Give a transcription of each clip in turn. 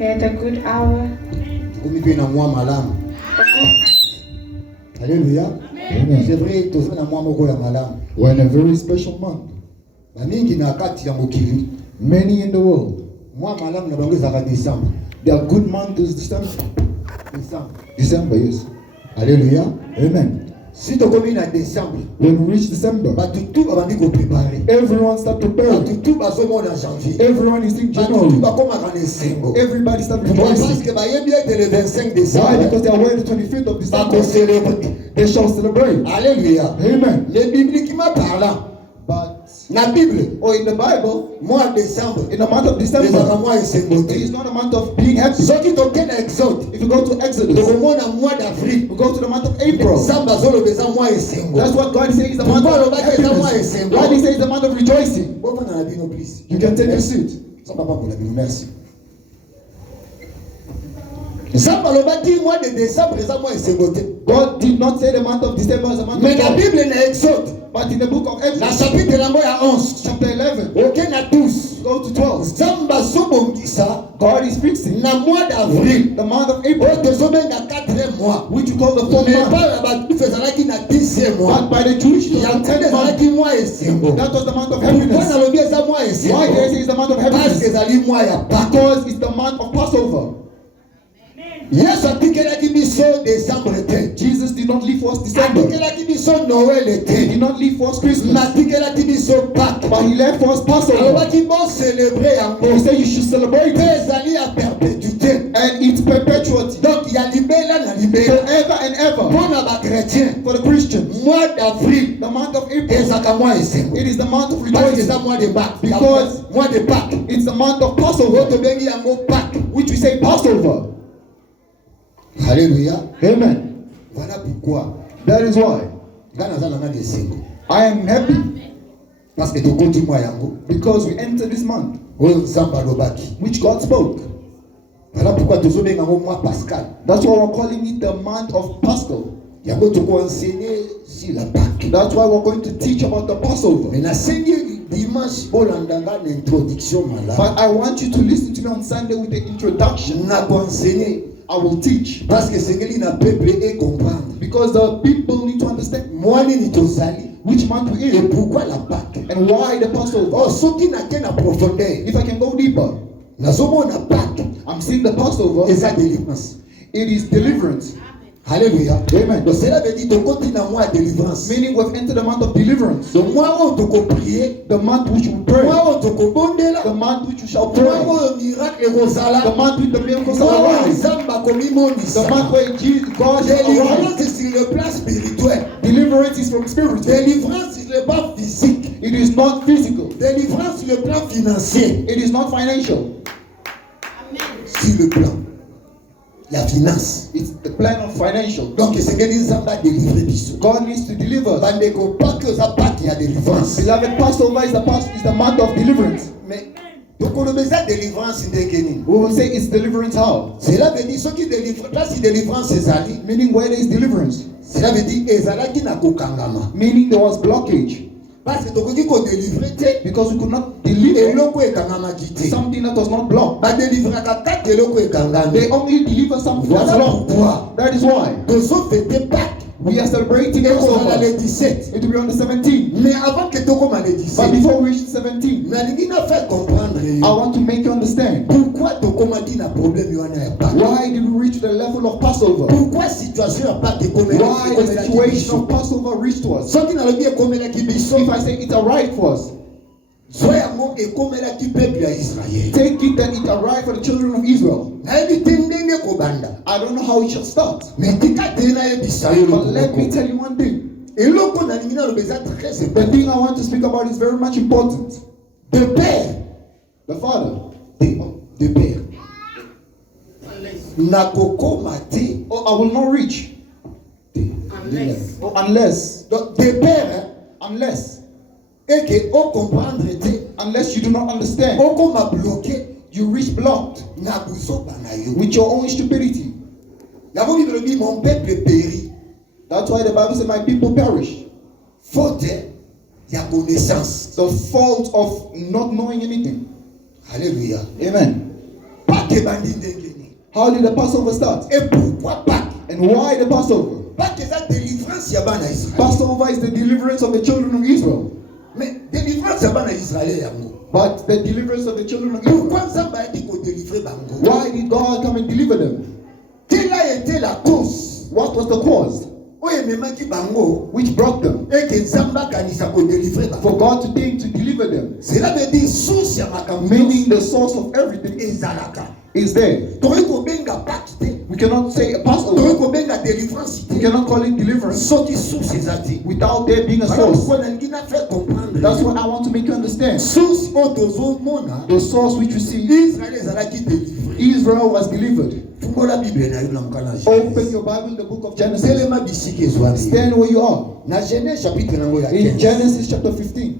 At a good hour. Hallelujah. Amen. C'est vrai, tout ça na moi moko ya malamu. We're in a very special month. Bamingi na kati ya mokili. Many in the world. Moi malamu na bango ezaka Décembre. Their good month is December. Décembre. December, yes. Alléluia. Amen. Si tu commis en décembre, when we reach December, tout va dire préparer. Everyone start preparing. Tout va se en janvier. Everyone is in January. Everybody start rejoicing. Parce que le 25 décembre. Why? Because they are aware the 25th of December. They shall celebrate. Alléluia. Amen. Les bibliquement parlant, but la Bible, or in the Bible, mois de décembre, in the month of December, it is not a month of being happy. If you go to Exodus, we go to the month of April. That's what God says the month of happiness. God says the month of rejoicing. You can take a seat. Merci. God did not say the month of December as a month of joy. But in the book of Exodus, chapter 11, go to 12, God is fixing the month of April, which you call the fourth month. But by the Jewish month, that was the month of happiness. Why they say it's the month of happiness? Because it's the month of Passover. Jesus did not leave for us December. He did not leave for us Christmas. But he left for us Passover. He said you should celebrate it. And it's perpetuity. Forever and ever. For the Christians, the month of April, it is the month of rejoicing. Because it's the month of Passover, which we say Passover. Hallelujah. Amen. Voilà pourquoi. That is why I am happy. Because we enter this month, which God spoke. Voilà pourquoi Pascal. That's why we're calling it the month of Pascal. That's why we're going to teach about the Passover. But I want you to listen to me on Sunday with the introduction. I will teach. Parce que c'est que peuple et comprendre. Because the people need to understand which month we in. Et pourquoi la Pâque? And why the Passover? Oh, ce qui n'a qu'une profondeur. If I can go deeper, I'm seeing the Passover. Et sa délivrance. It is deliverance. Hallelujah. Amen. Donc cela veut dire qu'on continue à moi délivrance. Meaning we've entered the month of deliverance. Donc moi on te prier. The month which we pray. Moi on te bondela. The month which you shall pray. Moi on miracle rosala. The month with the miracles shall arise. The month where God shall arise. Délivrance est sur le plan spirituel. Deliverance is from spirit. Délivrance sur le plan physique. It is not physical. Délivrance sur le plan financier. It is not financial. Amen. Sur le plan. La finance. It's the plan of financial. Donc c'est que nous avons délivré biso. God needs to deliver. Bandeko pas que ça pas qu'il y a délivrance. Beloved, Passover is the month of deliverance. Mais donc on a besoin de délivrance indékénie. We will say it's deliverance how? Cela veut dire ceux qui délivrent, là si délivrance c'est ali. Meaning where there is deliverance. Cela veut dire ezala qui na kokangama. Meaning there was blockage. Parce que tokoki ko délivrer te. Because we could not deliver eloko ekangama kite. Something that was not blocked. Ba délivrer ka kati eloko ekangama. They only deliver something that's blocked. That is why. Tozo fête Pâques. We are celebrating Passover. Le 17. It will be on the 17th. Mais avant que tu commences le 17. But before we reach 17, I want to make you understand. Pourquoi tu commences na problème yana pas? Why did we reach the level of Passover? Pourquoi situation a pas de comment? Why the situation of Passover reached to us? So qui na lobi comme la kibiso. If I say it's alright for us. Take it that it arrived for the children of Israel. I don't know how it shall start. But let me tell you one thing. The thing I want to speak about is very much important. The father. The père. Oh, I will not reach. Unless. Oh, unless. The père. Unless. Et que on comprendre unless you do not understand, you reach blocked with your own stupidity. That's why the Bible says my people perish. The fault of not knowing anything. Hallelujah. Amen. How did the Passover start? Et pourquoi Pâques? And why the Passover? Pâques est la délivrance ya bana Israël. Passover is the deliverance of the children of Israel. Mais délivrance ya bana Israël yango. But the deliverance of the children of Israel. Pourquoi Nzamba a dit qu'on délivrer bango? Why did God come and deliver them? Quelle a été la cause? What was the cause which brought them for God to think to deliver them? Meaning the source of everything is there. We cannot say a Passover. We cannot call it deliverance without there being a source. That's what I want to make you understand. The source which you see, Israel was delivered. Open your Bible in the book of Genesis. Stand where you are. In Genesis chapter 15.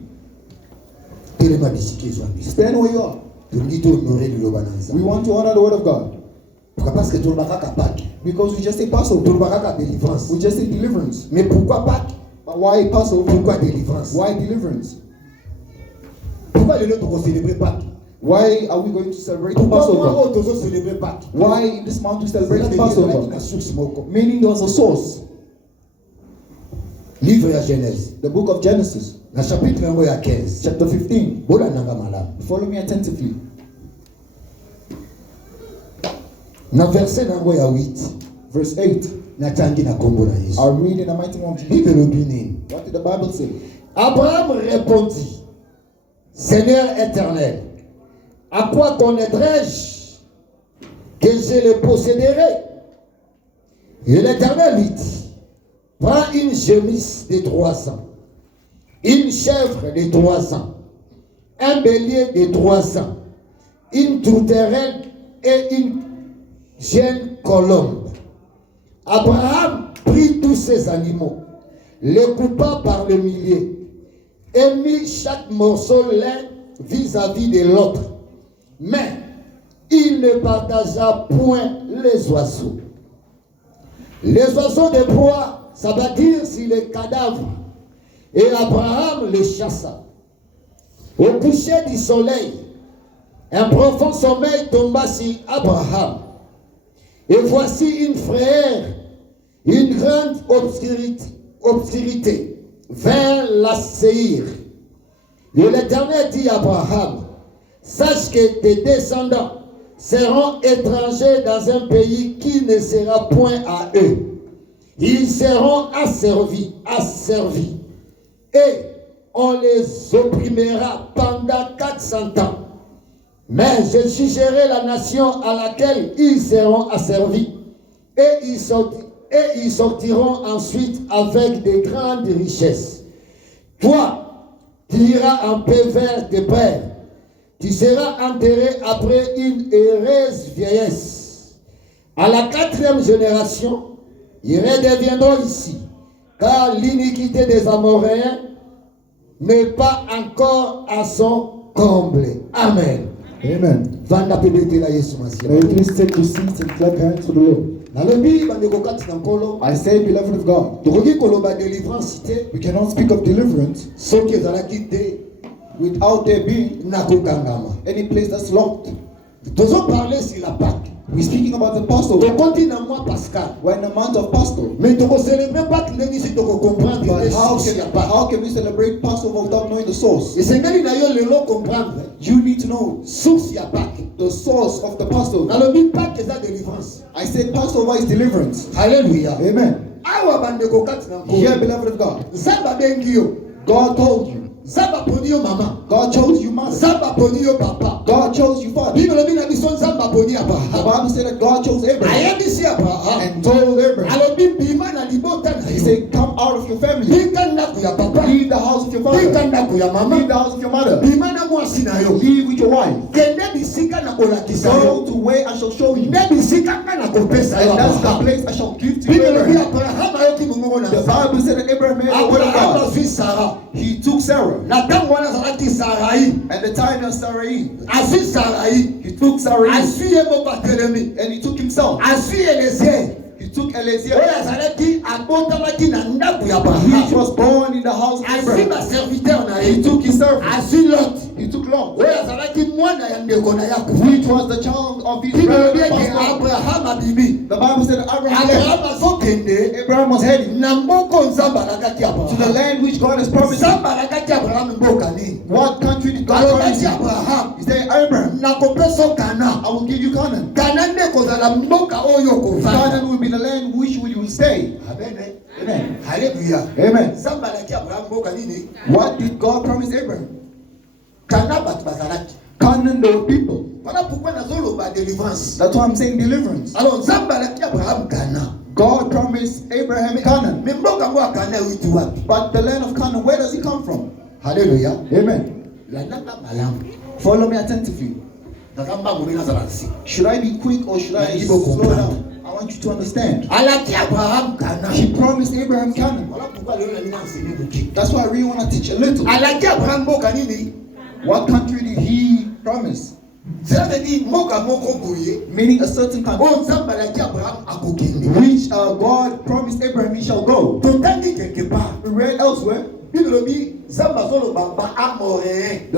Stand where you are. We want to honor the word of God. Because we just say Passover. We just say deliverance. But why Passover? Why deliverance? Why are we going to celebrate Passover? Why in this month we celebrate Passover? Meaning there was a source. The book of Genesis, chapter 15. Follow me attentively. Verse 8. I'll read in the mighty name of Jesus. What did the Bible say? Abraham répondit, Seigneur éternel, à quoi connaîtrai-je que je le posséderai? Et l'Éternel lui dit, prends une gémisse de 3 ans, une chèvre de 3 ans, un bélier de 3 ans, une tourterelle et une jeune colombe. Abraham prit tous ces animaux, les coupa par le millier, et mit chaque morceau l'un vis-à-vis de l'autre. Mais il ne partagea point les oiseaux. Les oiseaux de proie s'abattirent sur les cadavres, et Abraham les chassa. Au coucher du soleil, un profond sommeil tomba sur Abraham. Et voici une frayeur, une grande obscurité vint l'assaillir. Et l'Éternel dit à Abraham, sache que tes descendants seront étrangers dans un pays qui ne sera point à eux. Ils seront asservis. Et on les opprimera pendant 400 ans. Mais je jugerai la nation à laquelle ils seront asservis. Et ils sortiront ensuite avec de grandes richesses. Toi, tu iras en paix vers tes pères. Tu seras enterré après une heureuse vieillesse. À la 4e génération, ils redeviendront ici, car l'iniquité des Amoréens n'est pas encore à son comble. Amen. Amen. May you please take your seats and clap hands for the Lord. I say, beloved of God, we cannot speak of deliverance without there being any place that's locked. We're speaking about the Passover. We're in the month of Passover. But how can we celebrate Passover without knowing the source? You need to know the source of the Passover. I said Passover is deliverance. Hallelujah. Amen. Here, beloved of God, God told you. God chose you, mother. God chose you, father. The Bible said that God chose Abraham and told Abraham. He said, come out of your family. Leave the house of your father. Leave the house of your mother. Leave with your wife. Go to where I shall show you. And that's the place I shall give to you, Abraham. The Bible said that Abraham made the word of God. He took Sarah. And the time of Sarai, he took Sarai, and he took himself. He He took Eliezer. He was born in the house of Abraham. He took his servant. He took Lot. Which was the child of his brother. The Bible said Abraham was heading to the land which God has promised him. What country did God promise him? He said, Abraham, I will give you Canaan. Canaan will be the land which you will stay. Amen. Amen. Hallelujah. Amen. What did God promise Abraham? Canaan, the people. That's why I'm saying deliverance. God promised Abraham Canaan. But the land of Canaan, where does it come from? Hallelujah. Amen. Follow me attentively. Should I be quick or should I slow down? I want you to understand. He promised Abraham Canaan. That's why I really want to teach a little. What country did he promise? Meaning a certain country which God promised Abraham he shall go. We read elsewhere. The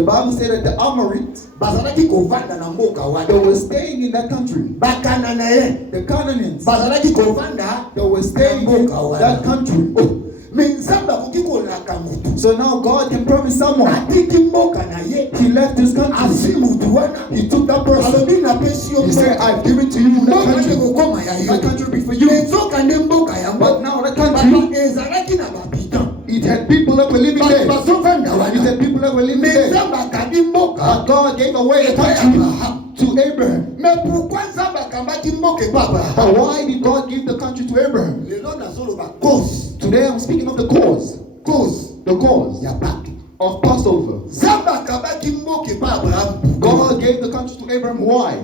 Bible said that the Amorites, they were staying in that country. The Canaanites, they were staying in that country. So now God can promise someone. He left his country. He took that person. He said, I've given to you that country. That country will be for you. But now that country, it had people that were living there. It had people that were living there. But God gave away the country to Abraham. But why did God give the country to Abraham? Today I'm speaking of the cause. The cause of Passover. God gave the country to Abraham. Why?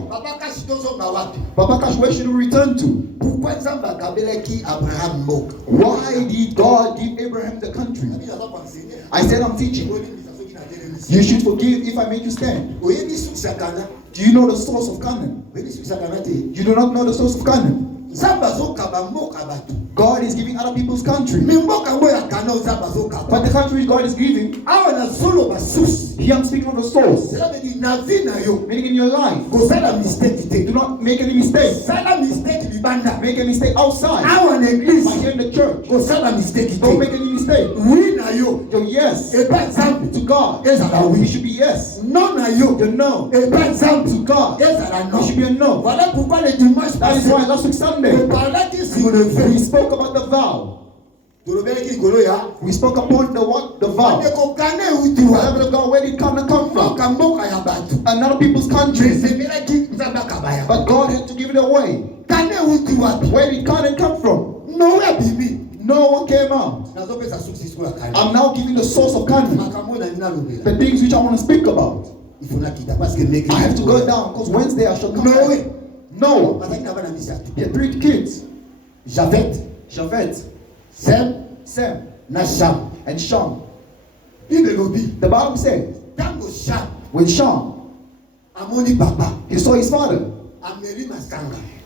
Papa Cash, where should we return to? Why did God give Abraham the country? I said I'm teaching. You should forgive if I make you stand. Do you know the source of Canaan? You do not know the source of Canaan. God is giving other people's country. But the country God is giving, here I'm speaking of the source. Meaning in your life, do not make any mistakes. Make a mistake outside. But here in the church, don't make any mistake. Your yes to God, it should be yes. Your no to God, it should be a no. That is why last week Sunday, we spoke about the vow. We spoke upon the what? The vow. Whatever the God, where did Canaan come from? Another people's country. But God had to give it away. Where did Canaan come from? No one came out. I'm now giving the source of Canaan. The things which I want to speak about. I have to go down because Wednesday I shall come back. Noah. He had 3 kids. Japheth, Sem, and Shem. The Bible says, when Shem, he saw his father.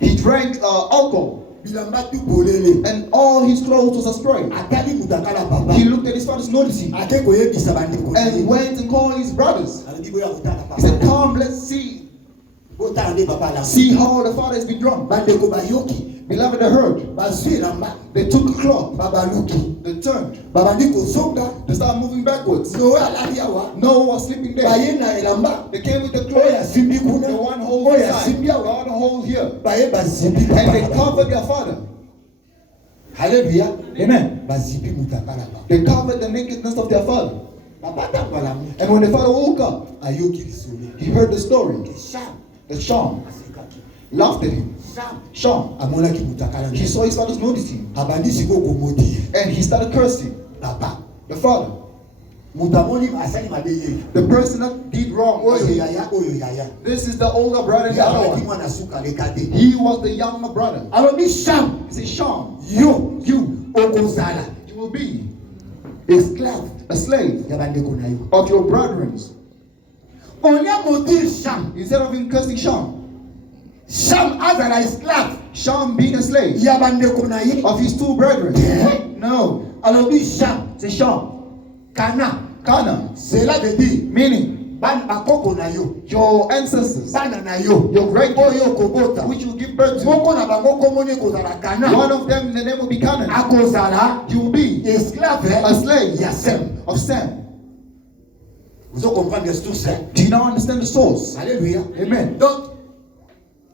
He drank alcohol. And all his clothes was astray. He looked at his father's noticing. And he went and called his brothers. He said, come, let's see. See how the father has been drunk. Beloved, they heard. They took a cloth. They turned. They started moving backwards. Noah was sleeping there. They came with the cloth. The one hole inside. The other hole here. And they covered their father. Hallelujah. Amen. They covered the nakedness of their father. And when the father woke up, he heard the story. That Shem laughed at him. Shem, he saw his father's nudity. And he started cursing the father. The person that did wrong. This is the older brother and the other one. He was the younger brother. He said, Shem, you will be a slave of your brethren. Instead of him cursing Shem, Cham azala esclave. Shem being a slave of his two brethren. No. Alors lui Cham, C'est Shem. Cana. Cela veut dire Meaning your ancestors, your great which you give birth to. One of them, the name will be Canaan. You will be a slave of Sem. Do you now understand the source? Alléluia. Amen. Donc,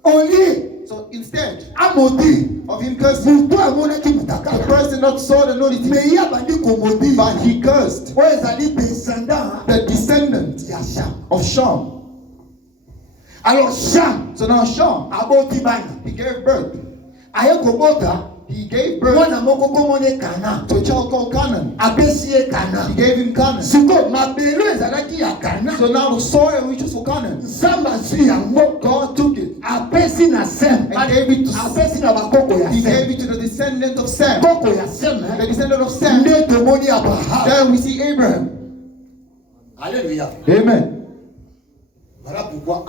only so instead of him cursing, the person that saw the nudity, but he cursed the descendant of Shem. Alors Cham, so now Shem, he gave birth. He gave birth to a child called Canaan. He gave him Canaan. So now the soil which was for Canaan, God took it and gave it to He gave it to the descendant of Sem. The descendant of Sem. There we see Abraham. Alléluia. Amen. Voilà pourquoi